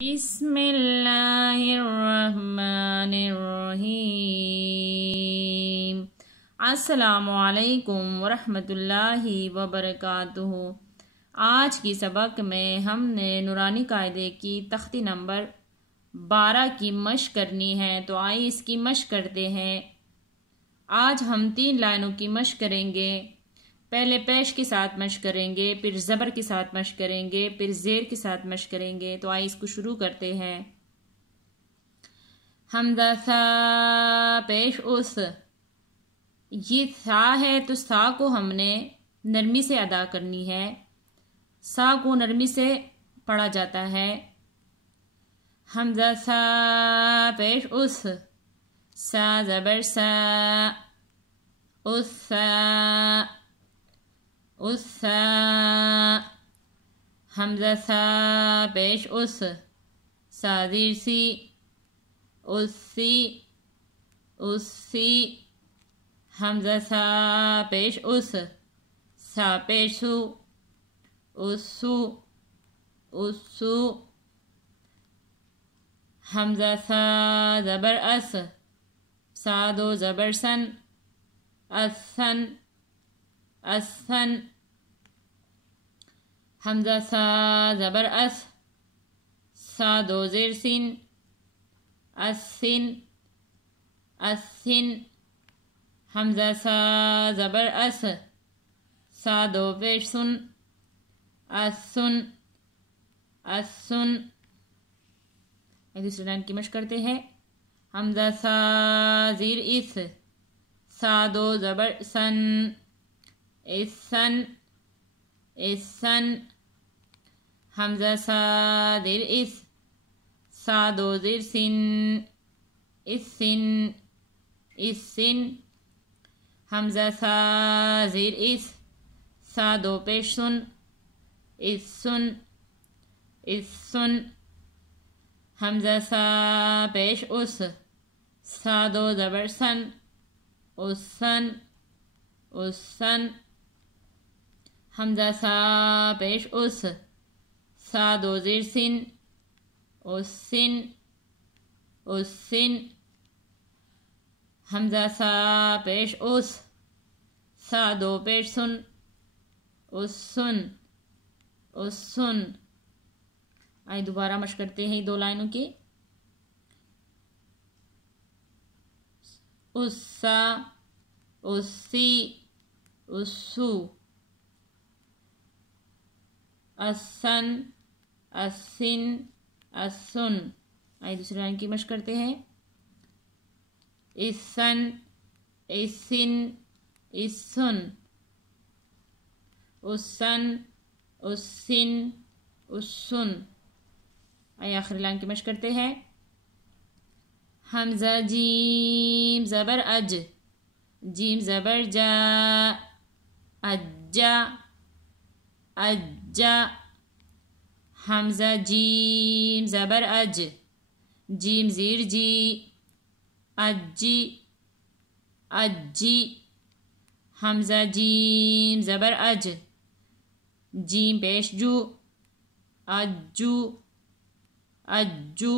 بسم اللہ الرحمن الرحیم۔ السلام علیکم ورحمۃ اللہ وبرکاتہ۔ آج کی سبق میں ہم نے نورانی قاعدے کی تختی نمبر 12 کی مشق کرنی ہے، تو آئیے اس کی مشق کرتے ہیں۔ آج ہم 3 لائنوں کی مشق کریں گے۔ پہلے پیش کے ساتھ مشق کریں گے، پھر زبر کے ساتھ مشق کریں گے، پھر زیر کے ساتھ مشق کریں گے۔ تو آئیے اس کو شروع کرتے ہیں۔ حمزہ سا پیش اس، یہ سا ہے تو سا کو ہم نے نرمی سے ادا کرنی ہے۔ سا کو نرمی سے پڑھا جاتا ہے۔ حمزہ سا پیش اس، سا زبر سا، اس سا، اس سا۔ حمزہ سا پیش اس، سا زیر سی، اس سی، اس سی۔ حمزہ سا پیش اس، سا پیش سو، اس سو، اس سو۔ حمزہ سا زبر اس، سا دو زبر سن، اسن، اسن۔ حمزہ سا زبر اس، سا دو زیر سین، اسن، اسن۔ حمزہ سا زبر اس، سا دو پیش سن، اسن، اسن۔ دوسری لائن کی مشق کرتے ہیں۔ حمزہ سا زیر اس، سا دو زبر سن، اسن، اسن۔ حمزہ سا زیر اس، سا دو زیر سن، اسن، اسن۔ حمزہ سا زیر اس، سا دو پیش سن، اسن، اسن۔ حمزہ سا پیش اس، سا دو زبر سن، اسن، اسن۔ حمزہ سا پیش اس، سا دو زیر سن، اسن، اسن۔ حمزہ سا پیش اس، سا دو پیش سن، اسن، اسن۔ آئیے دوبارہ مشق کرتے ہیں 2 لائنوں کی۔ اسا، اسی، اسو، اسن، اسن، اسن۔ آئیے دوسری لائن کی مشق کرتے ہیں۔ اسن، اسن، اسن، اسن، اسن، اسن۔ آئیے آخری لائن کی مشق کرتے ہیں۔ حمزہ جیم زبر اج، جیم زبر جا، اجا، اجا۔ حمزہ جیم زبر اج، جیم زیر جی، اجی، اجی۔ حمزہ جیم زبر اج، جیم پیش جو، اجو، اجو۔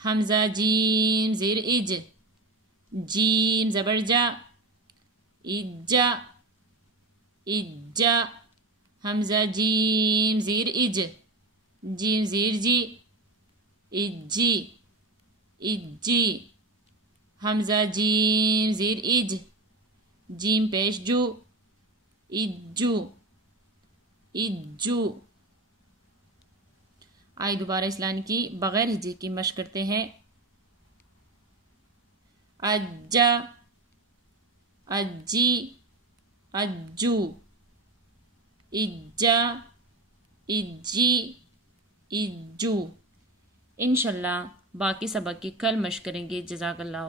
حمزہ جیم زیر اج، جیم زبر جا، اجا، اجا۔ حمزہ جیم زیر اج، جیم زیر جی، اجی، اجی۔ حمزہ جیم زیر اج، جیم پیش جو، اجو، اجو۔ آئیے دوبارہ اس لائن کی بغیر ہجے کی مشق کرتے ہیں۔ اجا، اجی، اجو، اجا، اجی، اجو۔ انشاءاللہ باقی سبق کی کل مشق کریں گے۔ جزاک اللہ۔